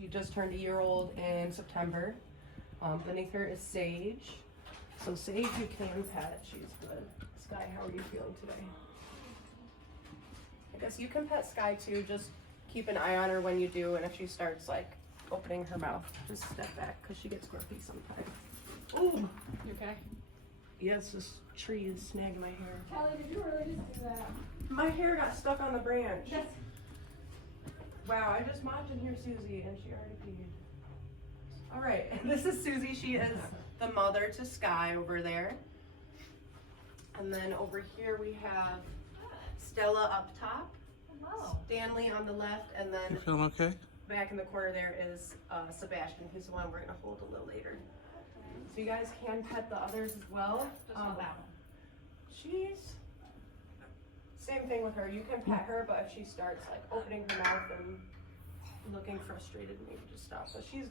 She just turned a year old in September. Beneath her is Sage. So Sage you can pet, she's good. Sky, how are you feeling today? I guess you can pet Sky too, just keep an eye on her when you do, and if she starts like opening her mouth, just step back because she gets grumpy sometimes. Ooh! You okay? Yes, this tree is snagging my hair. Kelly, did you really just do that? My hair got stuck on the branch. Yes. Wow, I just mopped in here Susie and she already peed. All right, this is Susie. She is the mother to Sky over there. And then over here we have Stella up top, Hello. Stanley on the left, and You then feeling okay? back in the corner there is Sebastian, who's the one we're gonna hold a little later. So you guys can pet the others as well. Just not that one. She's same thing with her. You can pet her, but if she starts like opening her mouth and looking frustrated, maybe just stop. But she's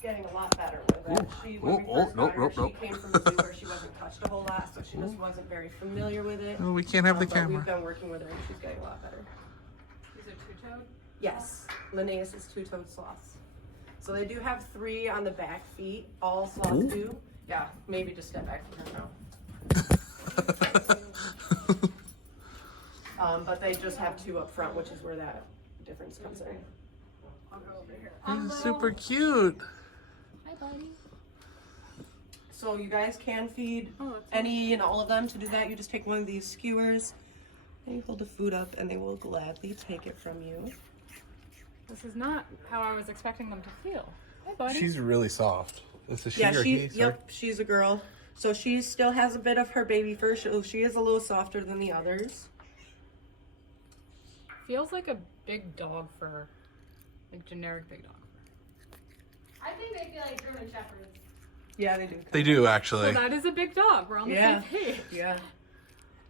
getting a lot better with it. She, when we first got her, she came from a zoo where she wasn't touched a whole lot, so she just wasn't very familiar with it. Oh, we can't have the But camera. we've been working with her, and she's getting a lot better. These are two-toed? Yes, Linnaeus is two-toed sloths. So they do have 3 on the back feet. All sloths do. Yeah, maybe just step back from her now. But they just have 2 up front, which is where that difference comes in. I'll go over here. This is super cute. Hi, buddy. So you guys can feed Oh, that's any and all of them. To do that, you just take one of these skewers and you hold the food up and they will gladly take it from you. This is not how I was expecting them to feel. Hi, buddy. She's really soft. Is this she Yeah, or he? Sorry. yep, she's a girl. So she still has a bit of her baby fur. So she is a little softer than the others. Feels like a big dog fur. Like generic big dog fur. I think they feel like German shepherds. Yeah, they do. They do So actually. that is a big dog. We're on the Yeah. same page. Yeah.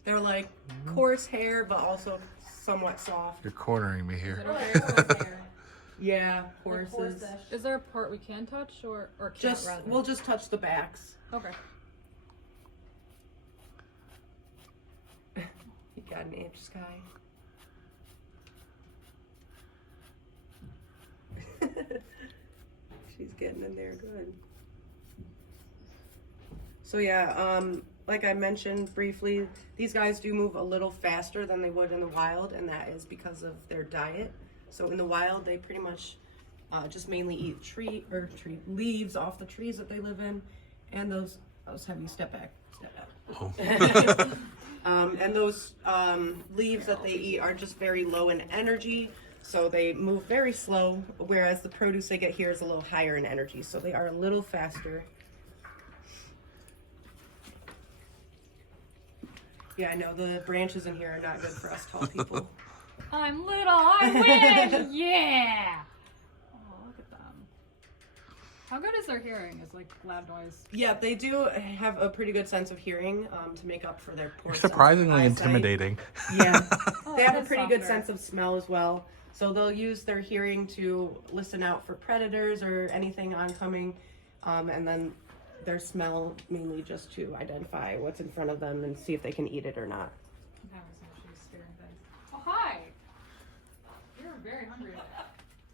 They're like coarse hair, but also somewhat soft. You're cornering me Is here. it okay? Yeah, horses. Horse-ish. Is there a part we can touch or can't Just rather? we'll just touch the backs. Okay. You got an itch, Sky. She's getting in there good. So yeah, like I mentioned briefly, these guys do move a little faster than they would in the wild, and that is because of their diet. So in the wild, they pretty much just mainly eat leaves off the trees that they live in, and those. I'll just have you step back. And those leaves that they eat are just very low in energy, so they move very slow, whereas the produce they get here is a little higher in energy, so they are a little faster. Yeah, I know the branches in here are not good for us tall people. I'm little. I win. Yeah. Oh, look at them. How good is their hearing? Is like loud noise. Yeah, they do have a pretty good sense of hearing to make up for their poor sense of Surprisingly eyesight. intimidating. Yeah, Oh, they have that a is pretty good softer. sense of smell as well. So they'll use their hearing to listen out for predators or anything oncoming, and then their smell mainly just to identify what's in front of them and see if they can eat it or not. I'm having some issues spearing things. Oh, hi. You're very hungry today.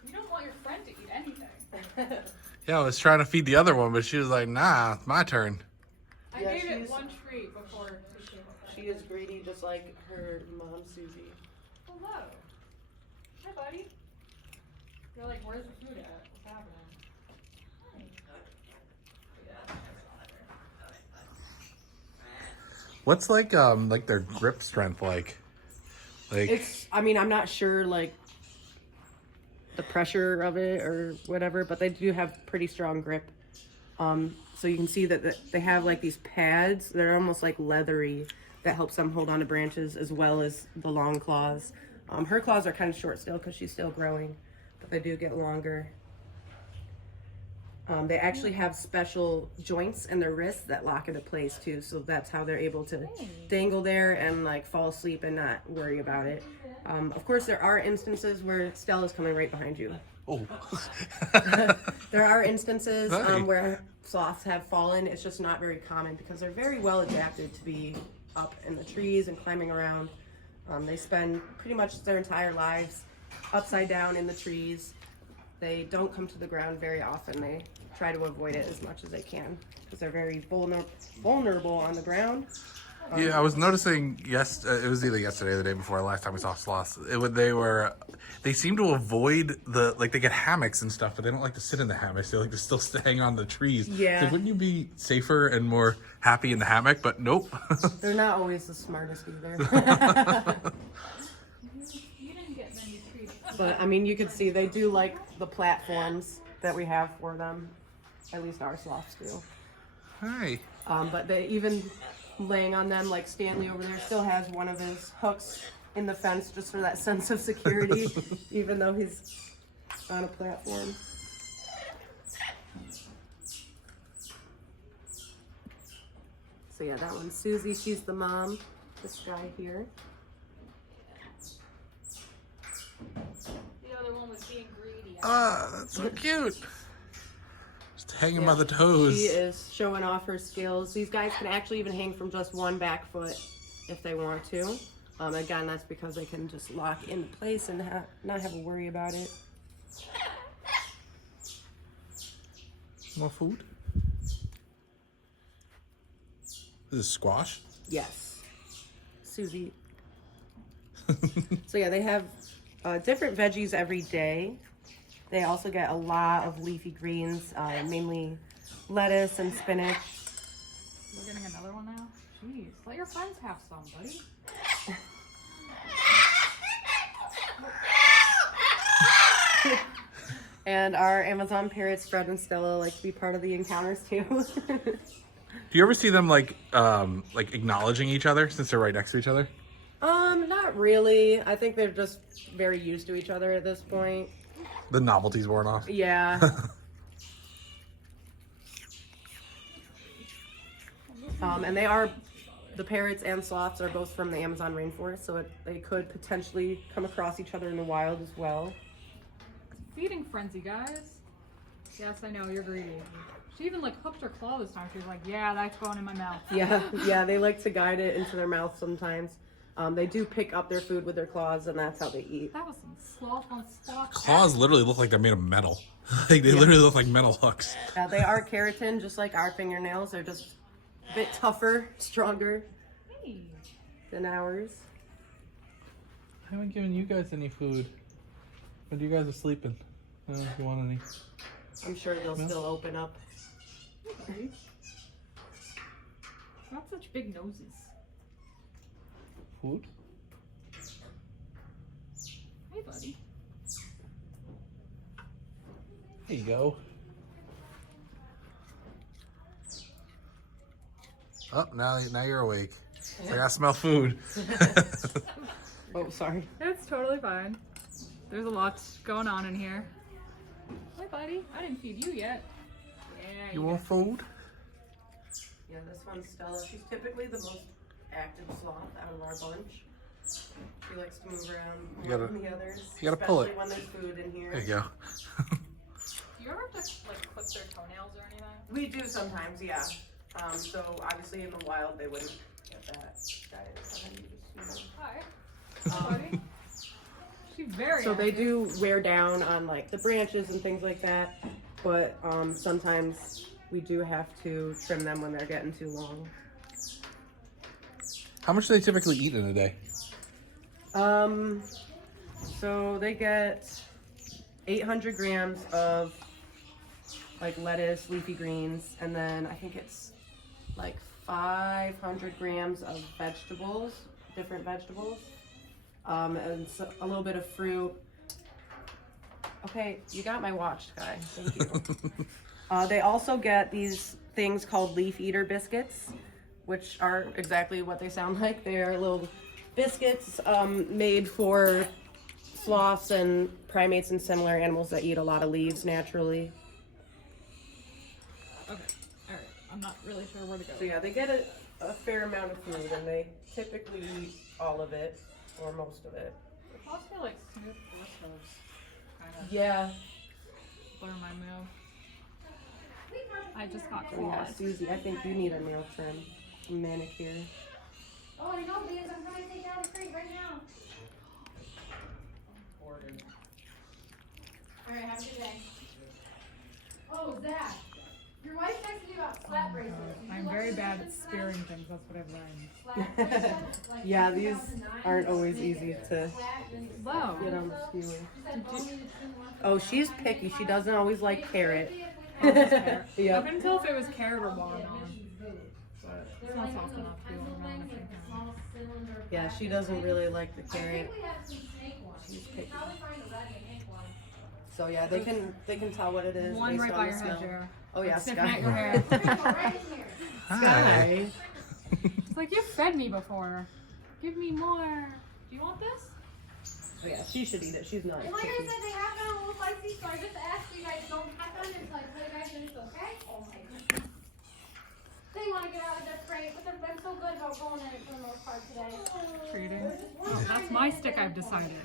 You don't want your friend to eat anything. Yeah, I was trying to feed the other one, but she was like, "Nah, it's my turn." I Yeah, gave it she's- one treat before she came. She is greedy just like her mom, Susie. Hello. Hi, buddy. You're like, where's the food at? What's happening? What's like their grip strength like? Like It's, I mean, I'm not sure like the pressure of it or whatever, but they do have pretty strong grip. So you can see that they have like these pads. They're almost like leathery that helps them hold on to branches as well as the long claws. Her claws are kind of short still because she's still growing, but they do get longer. They actually have special joints in their wrists that lock into place too, so that's how they're able to dangle there and like fall asleep and not worry about it. Of course, there are instances where Stella's coming right behind you. oh. There are instances Hi. where sloths have fallen. It's just not very common because they're very well adapted to be up in the trees and climbing around. They spend pretty much their entire lives upside down in the trees. They don't come to the ground very often. They try to avoid it as much as they can because they're very vulnerable on the ground. Yeah, I was noticing. Yes, it was either yesterday or the day before. Last time we saw sloths, they seem to avoid they get hammocks and stuff, but they don't like to sit in the hammocks. They like to still hang on the trees. Yeah. It's like, wouldn't you be safer and more happy in the hammock? But nope. They're not always the smartest either. You didn't get many treats. But I mean, you can see they do like the platforms that we have for them. At least our sloths do. Hi. But they even laying on them, like Stanley over there still has one of his hooks in the fence just for that sense of security, even though he's on a platform. So yeah, that one's Susie. She's the mom. This guy here. The other one was being greedy. Ah, that's so cute. Just hanging by Yeah. the toes. She is showing off her skills. These guys can actually even hang from just one back foot if they want to. Again, that's because they can just lock into place and not have to worry about it. More food? This is squash? Yes. Susie. So yeah, they have different veggies every day. They also get a lot of leafy greens, mainly lettuce and spinach. We're getting another one now? Jeez, let your friends have some, buddy. And our Amazon parrots, Fred and Stella, like to be part of the encounters too. Do you ever see them like acknowledging each other since they're right next to each other? Not really. I think they're just very used to each other at this point. The novelty's worn off. Yeah. And the parrots and sloths are both from the Amazon rainforest, so they could potentially come across each other in the wild as well. Feeding frenzy, guys. Yes, I know, you're greedy. She even like hooked her claw this time. She was like, yeah, that's going in my mouth. Yeah, they like to guide it into their mouth sometimes. They do pick up their food with their claws, and that's how they eat. That was some sloth on sloth. Claws literally look like they're made of metal. Like they literally look like metal hooks. They are keratin, just like our fingernails. They're just a bit tougher, stronger Hey. than ours. I haven't given you guys any food. But you guys are sleeping. I don't know if you want any. I'm sure they'll still open up. Not such big noses. Food? Hey, buddy. There you go. Oh, now you're awake. It's like I smell food. Oh, sorry. It's totally fine. There's a lot going on in here. Hey, buddy. I didn't feed you yet. Yeah. You want food? Yeah, this one's Stella. She's typically the most active sloth out of our bunch. She likes to move around more than the others. You gotta pull it. Especially when there's food in here. There you go. Do you ever have to like clip their toenails or anything? We do sometimes, yeah. So obviously in the wild they wouldn't get that diet. Hi. Buddy. She's very So they active. do wear down on like the branches and things like that, but sometimes we do have to trim them when they're getting too long. How much do they typically eat in a day? So they get 800 grams of like lettuce, leafy greens, and then I think it's like 500 grams of vegetables, different vegetables, and so a little bit of fruit. Okay, you got my watch, guy. Thank you. They also get these things called leaf eater biscuits, which are exactly what they sound like. They are little biscuits made for sloths and primates and similar animals that eat a lot of leaves naturally. Okay. Alright. I'm not really sure where to go. So yeah, they get a fair amount of food, and they typically eat all of it, or most of it. They also feel like smooth bristles. Kind of Yeah. blur my move. I just got So yeah, claws. Susie, I think you need a nail trim, a manicure. Oh, I know, because I'm trying to take out the crate right now. Alright, have a good day. Oh, Zach. Your wife texted me about slap bracelets. I'm very bad at spearing things. That's what I've learned. Slap bracelets, like Yeah, these 2009, aren't always easy to slap and Whoa. get on the skewer. she said only the two ones. Oh, she's picky. She doesn't always like carrot. I Yep. couldn't tell if it was carrot or watermelon. But it's not soft enough to be watermelon. I think. Small cylinder. Yeah, she doesn't really like the I carrot. think we have some snake ones. She's You picky. can probably find a red and pink one. So yeah, they can tell what it is One based right on by the your smell. head, Jared. Oh yeah, Sniffing at your Sky. hair. We're gonna go right in here. Sky. It's like, you fed me before. Give me more. Do you want this? Oh yeah, she should eat it. She's not And like I picky. said, they have been a little spicy, so I just asked you guys don't cut them until I tell you guys that it's okay. Oh my goodness. They want to get out of their crate, but they've been so good about going in it for the most part today. Treating. They're just one That's tiny my bit stick, of I've it. decided.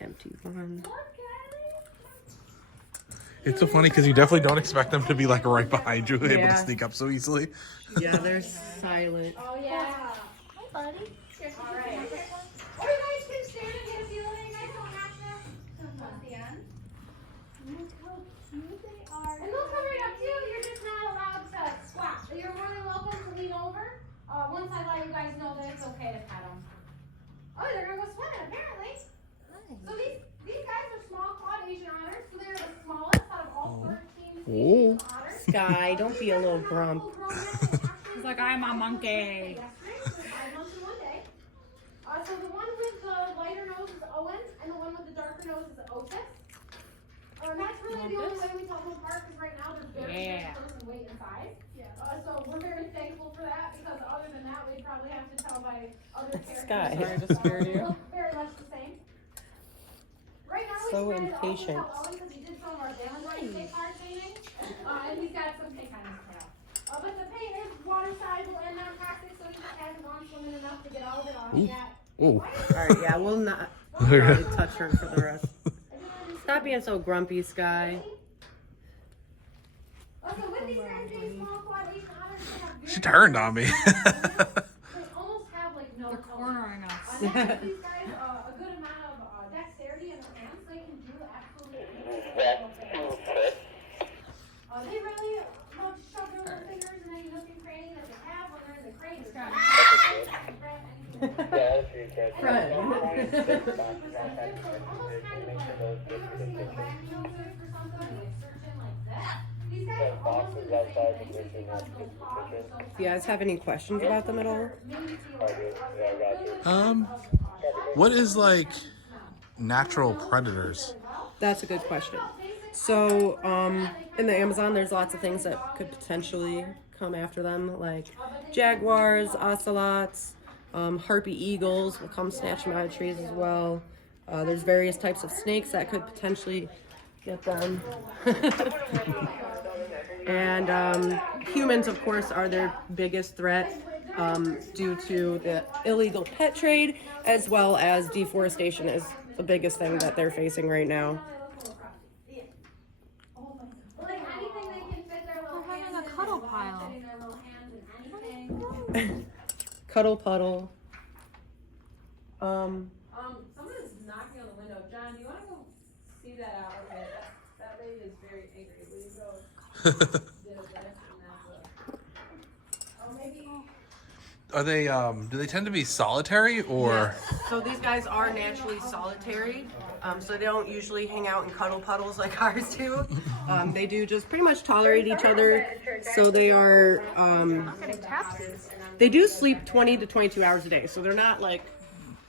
Empty one. Look at it. It's so funny because you definitely don't expect them to be like right behind you, able to Yeah. sneak up so easily. Yeah, they're silent. Oh yeah. Hi, buddy. All right. Or you guys can stand and get a feel of it. You guys don't have to. Sebastian. Look how cute they are. And they'll come right up to you. You're just not allowed to squat. You're more than welcome to lean over. Once I let you guys know that it's okay to pet them. Oh, they're gonna go swimming apparently. So these guys are small clawed Asian otters. So they're the smallest out of all 13 Oh. species of otters. Sky, don't be a little grump. He's like, I'm a monkey. So the one with the lighter nose is Owen, and the one with the darker nose is Otis. And that's really the only way we tell them apart, because right now they're very different in weight and size. So we're very thankful for that, because other than that, we'd probably have to tell by other characters. Sky. Sorry to scare you. Look very much the same. Right now, So we decided to also impatient. tell Owen, because he did some of our Valentine's Day card painting, and he's got some paint on his tail. But the paint is water soluble and non-toxic, so he just hasn't gone swimming enough to get all of it off yet. Oh. Alright, yeah, we'll not probably touch her for the rest. Stop being so grumpy, Sky. Also, with these guys being small quad Asian otters, they have very She turned on me. they almost have like no They're color. cornering us. That gives these guys a good amount of dexterity in their hands. They can do absolutely anything. They really love to shove their little fingers in any nook and cranny that they have when they're in the crate. Fred. Do you guys have any questions about them at all? What is like natural predators? That's a good question. So, in the Amazon, there's lots of things that could potentially come after them, like jaguars, ocelots, harpy eagles will come snatch them out of trees as well. There's various types of snakes that could potentially get them. And humans, of course, are their biggest threat due to the illegal pet trade, as well as deforestation is the biggest thing that they're facing right now. We're having a cuddle pile. Cuddle puddle. Someone is knocking on the window. John, do you want to go see that out? Okay, that lady is very angry. Will you go get a breath? Oh, maybe. Are they do they tend to be solitary or So these guys are naturally solitary, so they don't usually hang out in cuddle puddles like ours do. They do just pretty much tolerate each other. So they are, they do sleep 20 to 22 hours a day. So they're not like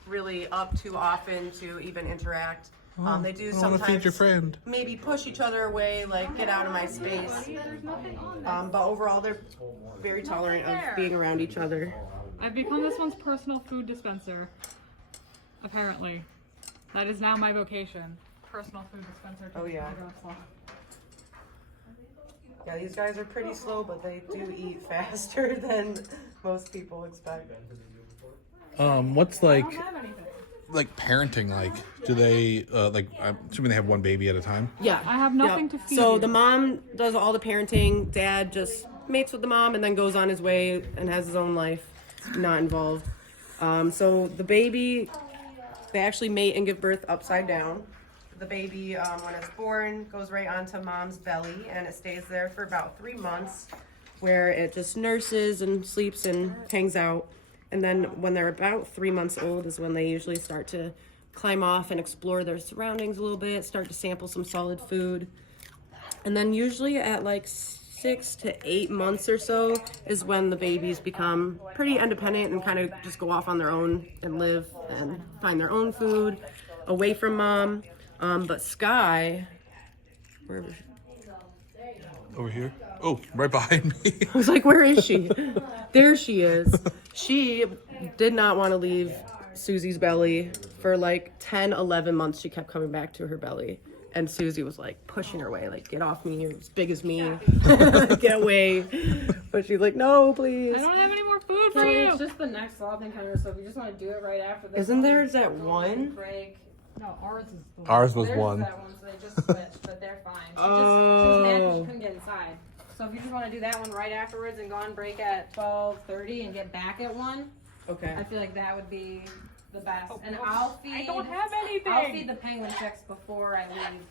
really up too often to even interact. They do I want to feed your sometimes friend? maybe push each other away, like get out of my space. But overall, they're very tolerant of being around each other. I've become this one's personal food dispenser. Apparently. That is now my vocation. Personal food dispenser. To Oh, yeah. the dog sloth. Yeah, these guys are pretty slow, but they do eat faster than most people expect. What's I like don't have anything. parenting like? Do they like? I'm assuming they have one baby at a time. Yeah. I have nothing to feed So you. the mom does all the parenting, dad just mates with the mom and then goes on his way and has his own life, not involved. So the baby, they actually mate and give birth upside down. the baby, when it's born, goes right onto mom's belly, and it stays there for about 3 months, where it just nurses and sleeps and hangs out. And then when they're about 3 months old is when they usually start to climb off and explore their surroundings a little bit, start to sample some solid food. And then usually at like 6 to 8 months or so is when the babies become pretty independent and kind of just go off on their own and live and find their own food away from mom. But Sky, where was she? Over here? Oh, right behind me. I was like, where is she? There she is. She did not want to leave Susie's belly for like 10, 11 months. She kept coming back to her belly. And Susie was like pushing her away, like, get off me, you're as big as me. Get away. But she's like, no, please. I don't have any more food for So you. it's just the next sloth encounter, so if you just want to do it right after this. Isn't one, theirs at go 1? Break. No, ours is the Ours was Theirs one. is that one, so they just switched, but they're fine. She was mad 'cause she couldn't get inside. So if you just want to do that one right afterwards and go on break at 12:30 and get back at 1, Okay. I feel like that would be the best. And I'll feed. I don't have anything. I'll feed the penguin chicks before I leave.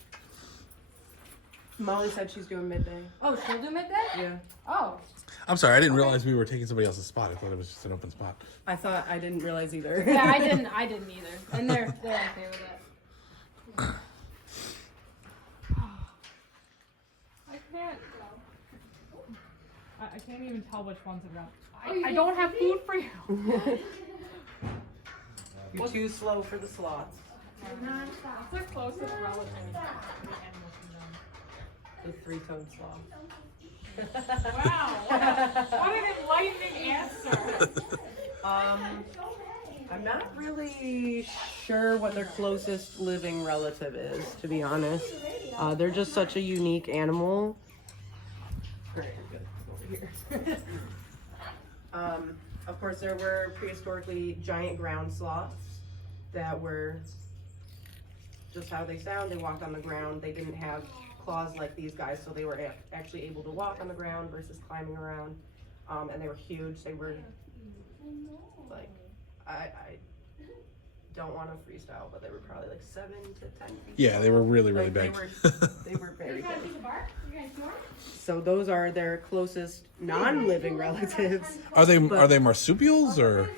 Molly said she's doing midday. Oh, she'll do midday? Yeah. Oh. I'm sorry, I didn't realize we were taking somebody else's spot. I thought it was just an open spot. I didn't realize either. Yeah, I didn't either. And they're okay with it. I can't. I can't even tell which ones have got. I don't have food for you. You're too slow for the sloths. What's our closest relative to the animal kingdom? The 3-toed sloth. Wow, what an enlightening answer. I'm not really sure what their closest living relative is, to be honest. They're just such a unique animal. Of course, there were prehistorically giant ground sloths that were just how they sound. They walked on the ground. They didn't have claws like these guys, so they were actually able to walk on the ground versus climbing around. And they were huge. They were like, I don't want to freestyle, but they were probably like 7 to 10 feet. Yeah, they were really, really Like, big. They were very big. So those are their closest non-living relatives. Are they marsupials or?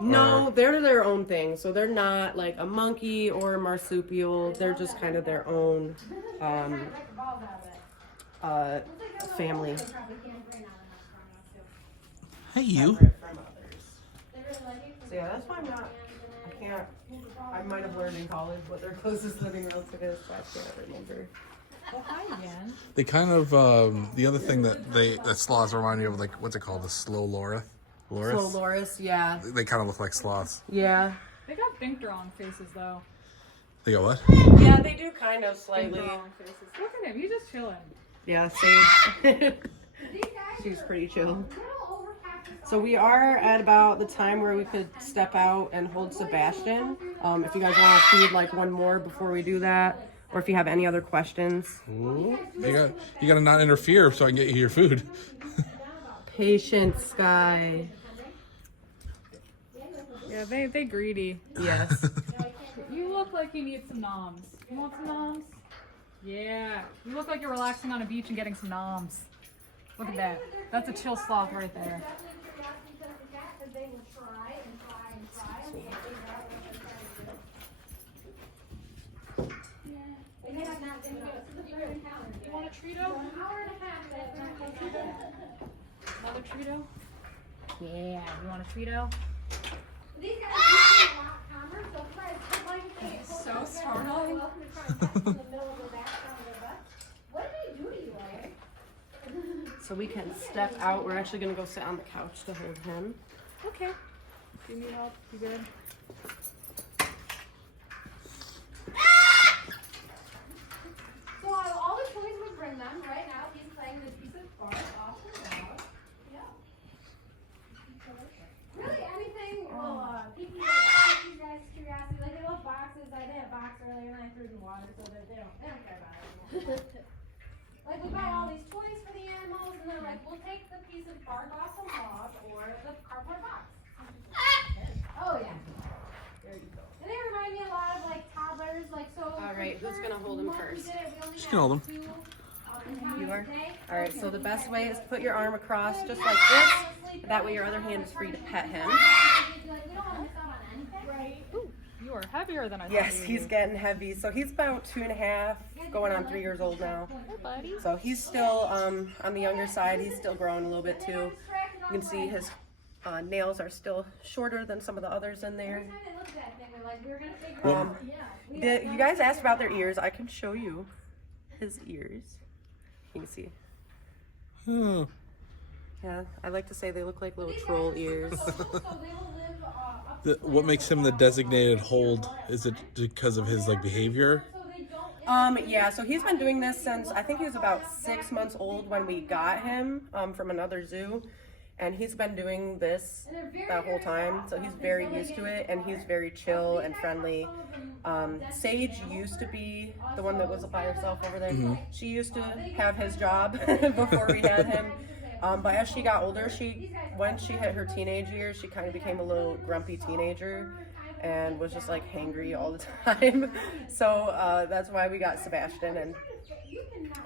No, they're their own thing. So they're not like a monkey or a marsupial. They're just kind of their own family. Hey, you. Separate from others. So yeah, that's why I might have learned in college what their closest living relative is, but I can't remember. Oh, hi again. They kind of the other thing that sloths remind me of, like, what's it called, the slow loris? Slow loris, yeah. They kind of look like sloths. Yeah. They got think drawing faces though. They go what? Yeah, they do kind of slightly. Think drawing faces. Look at him, he's just chilling. Yeah, Sage. She's pretty chill. So we are at about the time where we could step out and hold Sebastian. If you guys want to feed like one more before we do that, or if you have any other questions. Ooh, you got to not interfere so I can get you your food. Patience, Sky. Yeah, they greedy. Yes. You look like you need some noms. You want some noms? Yeah. You look like you're relaxing on a beach and getting some noms. Look at that. That's a chill sloth right there. You want a Trito? Another Trito? Yeah. You want a Trito? So startling. So we can step out. We're actually going to go sit on the couch to hold him. Okay. Do you need help? You good? So all the toys would bring them. Right now he's playing with a piece of bark off the wall. Yeah. Really anything will pique you guys' curiosity. Like they love boxes. I did a box earlier and I threw it in water so that they don't care about it anymore. Like we buy all these toys for the animals and they're like, we'll take the piece of bark off the log or the cardboard box. Oh yeah. There you go. And they remind me a lot of like toddlers, like so All right, who's gonna hold him first? Just can hold him. You are? All right, so the best way is to put your arm across just like this. That way your other hand is free to pet him. Ooh, you are heavier than I thought. Yes, you he's would. getting heavy. So he's about 2.5, going on 3 years old now. Hey, buddy. So he's still on the younger side. He's still growing a little bit too. You can see his nails are still shorter than some of the others in there. You guys asked about their ears. I can show you his ears. You can see. Hmm. Yeah, I like to say they look like little troll ears. What makes him the designated hold? Is it because of his like behavior? Yeah, so he's been doing this since I think he was about 6 months old when we got him from another zoo. And he's been doing this that whole time, so he's very used to it, and he's very chill and friendly. Sage used to be the one that was by herself over there. She used to have his job before we had him. But as she got older, when she hit her teenage years, she kind of became a little grumpy teenager and was just like hangry all the time. So that's why we got Sebastian, and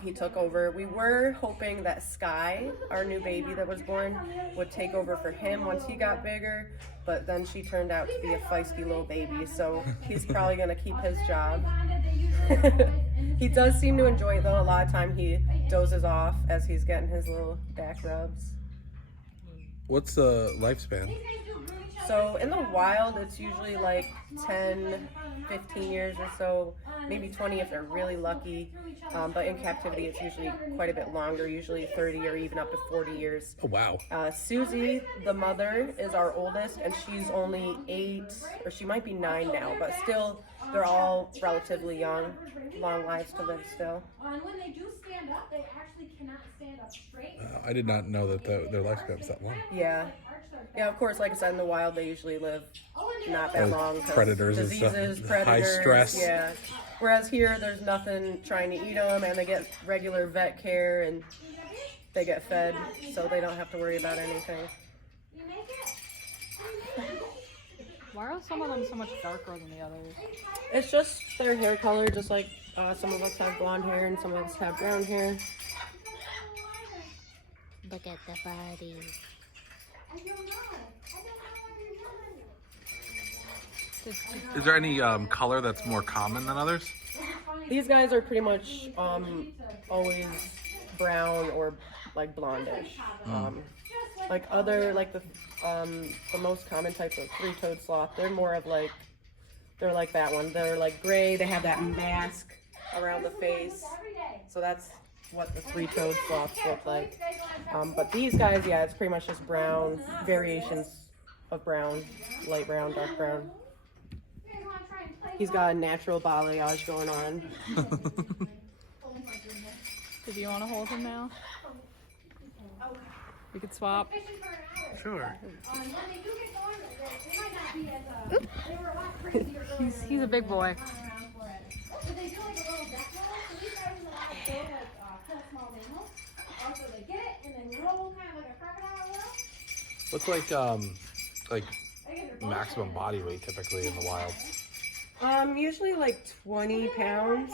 he took over. We were hoping that Sky, our new baby that was born, would take over for him once he got bigger, but then she turned out to be a feisty little baby, so he's probably going to keep his job. He does seem to enjoy it though. A lot of time he dozes off as he's getting his little back rubs. What's the lifespan? So in the wild, it's usually like 10, 15 years or so, maybe 20 if they're really lucky. But in captivity, it's usually quite a bit longer, usually 30 or even up to 40 years. Oh wow. Susie, the mother, is our oldest, and she's only 8, or she might be 9 now, but still, they're all relatively young, long lives to live still. And when they do stand up, they actually cannot stand up straight. I did not know that their lifespan was that long. Yeah. Yeah, of course, like I said, in the wild, they usually live not that Like long. 'Cause predators and stuff. diseases, High predators, stress. Yeah. Whereas here, there's nothing trying to eat them, and they get regular vet care, and they get fed, so they don't have to worry about anything. You make it? Why are some of them so much darker than the others? It's just their hair color, just like some of us have blonde hair and some of us have brown hair. Look at the body. I don't know. I don't know where you're going. Is there any color that's more common than others? These guys are pretty much always brown or like blondish. Like the most common type of three-toed sloth, they're more of like, they're like that one. They're like gray, they have that mask around the face. So that's what the three-toed sloths look like. But these guys, yeah, it's pretty much just brown, variations of brown, light brown, dark brown. He's got a natural balayage going on. Do you want to hold him now? We could swap. Sure. He's a big boy. What's like maximum body weight typically in the wild? Usually like 20 pounds.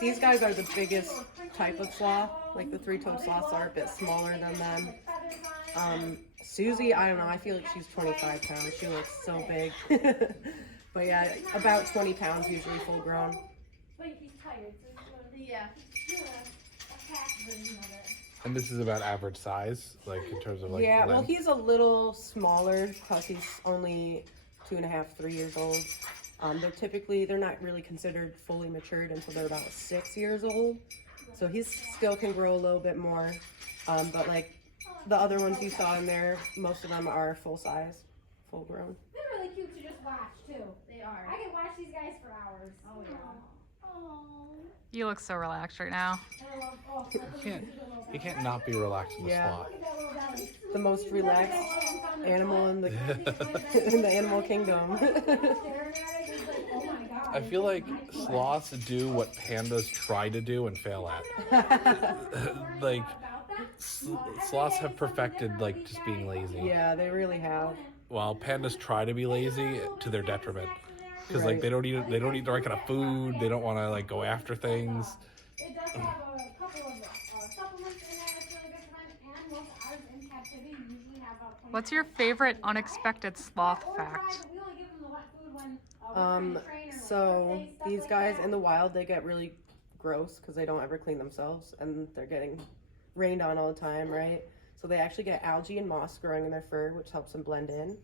These guys are the biggest type of sloth. Like the three-toed sloths are a bit smaller than them. Susie, I don't know, I feel like she's 25 pounds. She looks so big. But yeah, about 20 pounds usually full grown. Yeah. And this is about average size, like in terms of like Yeah, well, length? he's a little smaller because he's only 2.5, 3 years old. They're not really considered fully matured until they're about 6 years old. So he still can grow a little bit more. But like the other ones you saw in there, most of them are full size, full grown. They're really cute to just watch too. They are. I can watch these guys for hours. Oh yeah. Oh. You look so relaxed right now. You can't not be relaxed in the Yeah. sloth. The most relaxed animal in the in the animal kingdom. I feel like sloths do what pandas try to do and fail at. Like sloths have perfected like just being lazy, Yeah, they really have. while pandas try to be lazy to their detriment. because like they don't eat the right kind of food. They don't want to like go after things. It does have a couple of supplements in it. It's really good for them. And most ours in captivity usually have about 20. What's your favorite unexpected sloth fact? We only give them the wet food when we're trying to train or So birthdays, stuff these like guys that. in the wild, they get really gross because they don't ever clean themselves and they're getting rained on all the time, right? So they actually get algae and moss growing in their fur, which helps them blend in.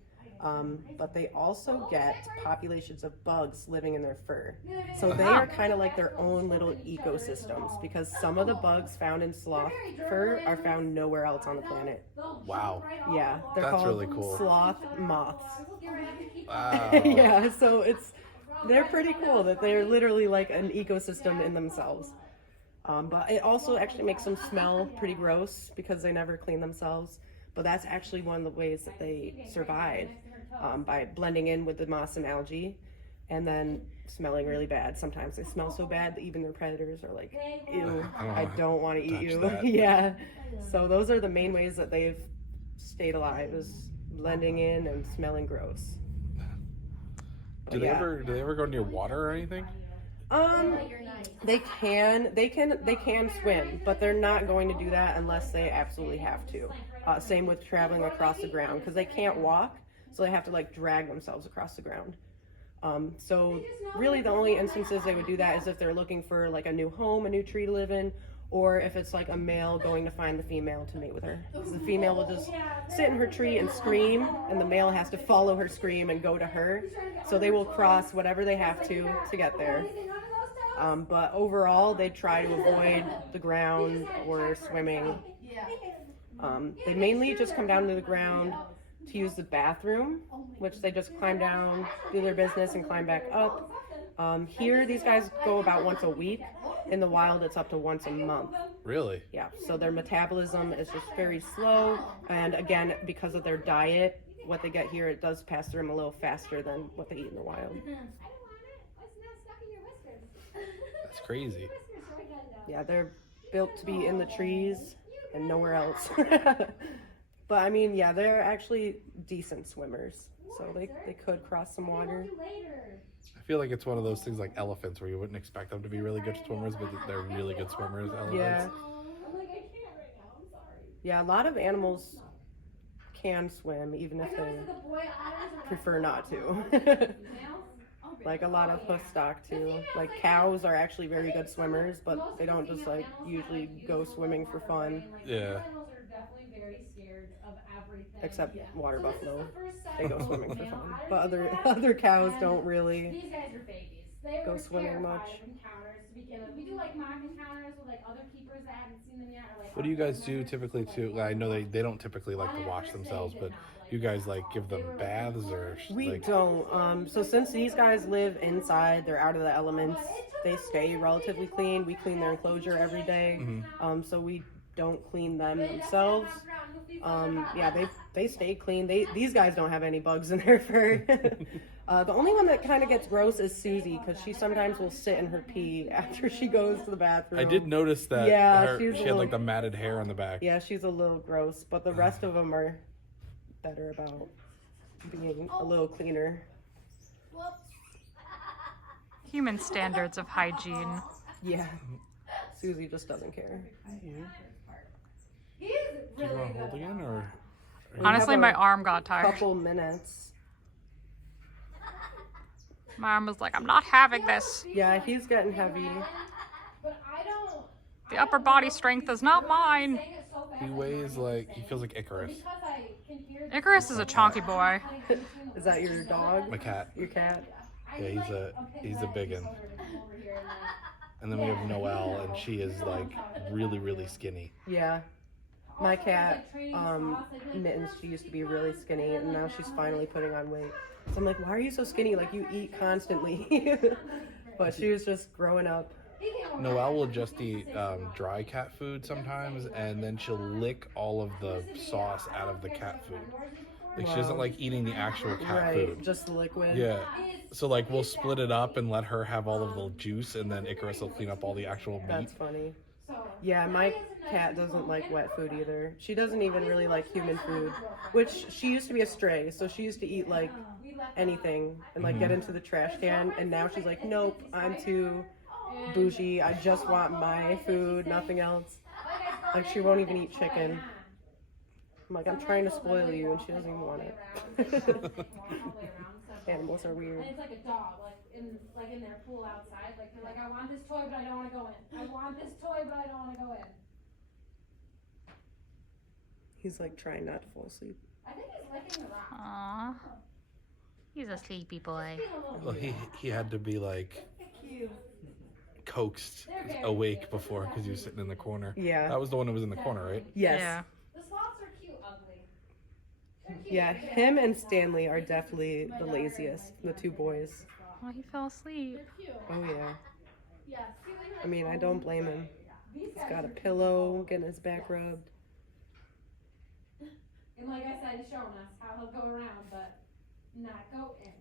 But they also get populations of bugs living in their fur. So they are kind of like their own little ecosystems because some of the bugs found in sloth fur are found nowhere else on the planet. Wow. Yeah, they're That's called really cool. sloth moths. Wow. Yeah, so they're pretty cool that they're literally like an ecosystem in themselves. But it also actually makes them smell pretty gross because they never clean themselves. But that's actually one of the ways that they survive, by blending in with the moss and algae and then smelling really bad. Sometimes they smell so bad that even their predators are like, ew, I don't want to eat you. that. Yeah. So those are the main ways that they've stayed alive, is blending in and smelling gross. Do they ever go near water or anything? They can swim, but they're not going to do that unless they absolutely have to. Same with traveling across the ground because they can't walk, so they have to like drag themselves across the ground. So really the only instances they would do that is if they're looking for like a new home, a new tree to live in, or if it's like a male going to find the female to mate with her. Because the female will just sit in her tree and scream, and the male has to follow her scream and go to her. So they will cross whatever they have to get there. But overall, they try to avoid the ground or swimming. They mainly just come down to the ground to use the bathroom, which they just climb down, do their business, and climb back up. Here, these guys go about once a week. In the wild, it's up to once a month. Really? Yeah, so their metabolism is just very slow. And again, because of their diet, what they get here, it does pass through them a little faster than what they eat in the wild. I don't want it. It's not stuck in your whiskers. That's crazy. Yeah, they're built to be in the trees and nowhere else. But I mean, yeah, they're actually decent swimmers. So they could cross some water. I feel like it's one of those things like elephants where you wouldn't expect them to be really good swimmers, but they're really good swimmers, elephants. Yeah. I'm like, I can't right now. I'm sorry. Yeah, a lot of animals can swim, even if they prefer not to. Like a lot of hoof stock too. Like cows are actually very good swimmers, but they don't just like usually go swimming for fun. Yeah. Except water buffalo, they go swimming for fun. But other cows don't really These guys are babies. go swimming much. We do like mock encounters with like other keepers that haven't seen them yet. Or, like, What do you guys do typically to, I know they don't typically like to wash themselves, but you guys like give them baths or We like, don't. So since these guys live inside, they're out of the elements, they stay relatively clean. We clean their enclosure every day. So we don't clean them themselves. Yeah, they stay clean. These guys don't have any bugs in their fur. The only one that kind of gets gross is Susie, because she sometimes will sit in her pee after she goes to the bathroom. I did notice that Yeah, she had like the matted hair on the back. Yeah, she's a little gross, but the rest of them are better about being a little cleaner. Human standards of hygiene. Yeah, Susie just doesn't care. Do you want to hold again or? Honestly, have my a arm got tired. Couple minutes. My arm was like, I'm not having this. Yeah, he's getting heavy. The upper body strength is not mine. He weighs like, he feels like Icarus. Icarus is a chonky boy. Is that your dog? My cat. Your cat? Yeah, he's a big one. And then we have Noelle, and she is like really, really skinny. Yeah. My cat, Mittens, she used to be really skinny, and now she's finally putting on weight. So I'm like, why are you so skinny? Like, you eat constantly. But she was just growing up. Noelle will just eat dry cat food sometimes, and then she'll lick all of the sauce out of the cat food. Like, she doesn't like eating the actual cat food. Just the liquid. Yeah. So, like, we'll split it up and let her have all of the juice, and then Icarus will clean up all the actual meat. That's funny. Yeah, my cat doesn't like wet food either. She doesn't even really like human food, which she used to be a stray, so she used to eat like anything and like get into the trash can, and now she's like, nope, I'm too bougie. I just want my food, nothing else. Like she won't even eat chicken. I'm like, I'm trying to spoil you, and she doesn't even want it. Animals are weird. And it's like a dog, like in their pool outside. Like they're like, I want this toy, but I don't want to go in. I want this toy, but I don't want to go in. He's like trying not to fall asleep. I think he's licking the rock. Aww. He's a sleepy boy. Well, he had to be like coaxed awake before because he was sitting in the corner. Yeah. That was the one that was in the corner, right? Yes. Yeah. The sloths are cute, ugly. They're cute. Yeah, him and Stanley are definitely the laziest, the two boys. Oh, he fell asleep. They're cute. Oh yeah. Yeah. See, like, I mean, I don't blame him. He's got a pillow, getting his back rubbed. and like I said, he's showing us how he'll go around, but not go in.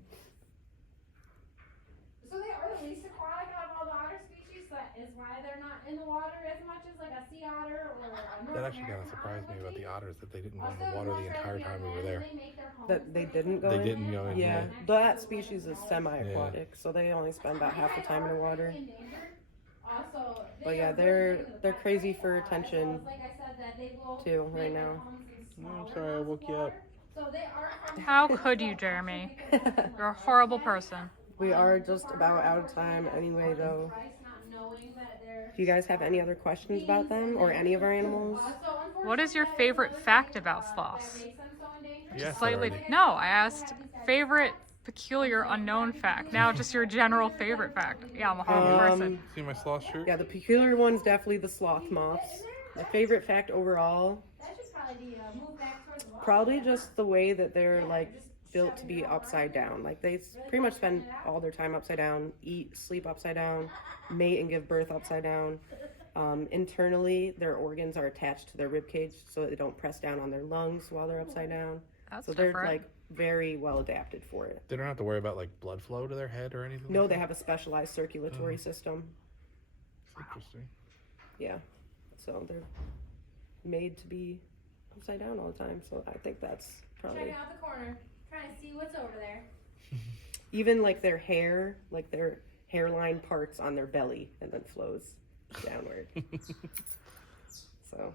So they are the least aquatic out of all the otter species. That is why they're not in the water as much as like a sea otter or a North That actually kind of American surprised me otter about would the be. otters that they didn't go in Also, the water the most entire time we were residents, there. they make their homes That they where didn't go They in? didn't go in. Yeah, that species is semi-aquatic, so they only spend about half the time in the water. Also, But yeah, they're crazy for attention too right now. I'm sorry I woke you up. How could you, Jeremy? You're a horrible person. We are just about out of time anyway, though. Do you guys have any other questions about them or any of our animals? What is your favorite fact about sloths? Yes, Slightly. already. No, I asked favorite peculiar unknown fact. Now just your general favorite fact. Yeah, I'm a horrible person. See my sloth shirt? Yeah, the peculiar one's definitely the sloth moths. My favorite fact overall, probably just the way that they're like built to be upside down. Like they pretty much spend all their time upside down, eat, sleep upside down, mate and give birth upside down. Internally, their organs are attached to their rib cage so that they don't press down on their lungs while they're upside down. That's So they're different. like very well adapted for it. They don't have to worry about like blood flow to their head or anything? No, like they that? have a specialized circulatory system. That's interesting. Yeah, so they're made to be upside down all the time. So I think that's probably Checking out the corner, trying to see what's over there. even like their hair, like their hairline parts on their belly and then flows downward. So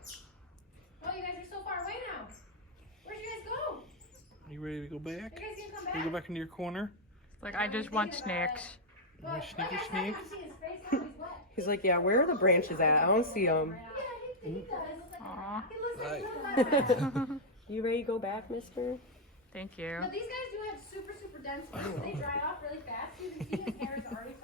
Oh, you guys are so far away now. Where'd you guys go? You ready to go back? You guys gonna come back? You go back into your corner? Like, I just want snacks. You want sneaky Like I said, snakes? you see his face now, he's wet. he's like, yeah, where are the branches at? I don't see them. Yeah, he does. Aw, He looks like he's wet. You ready to go back, mister? thank you. But these guys do have super dense ones. They dry off really fast. You can see his hair is already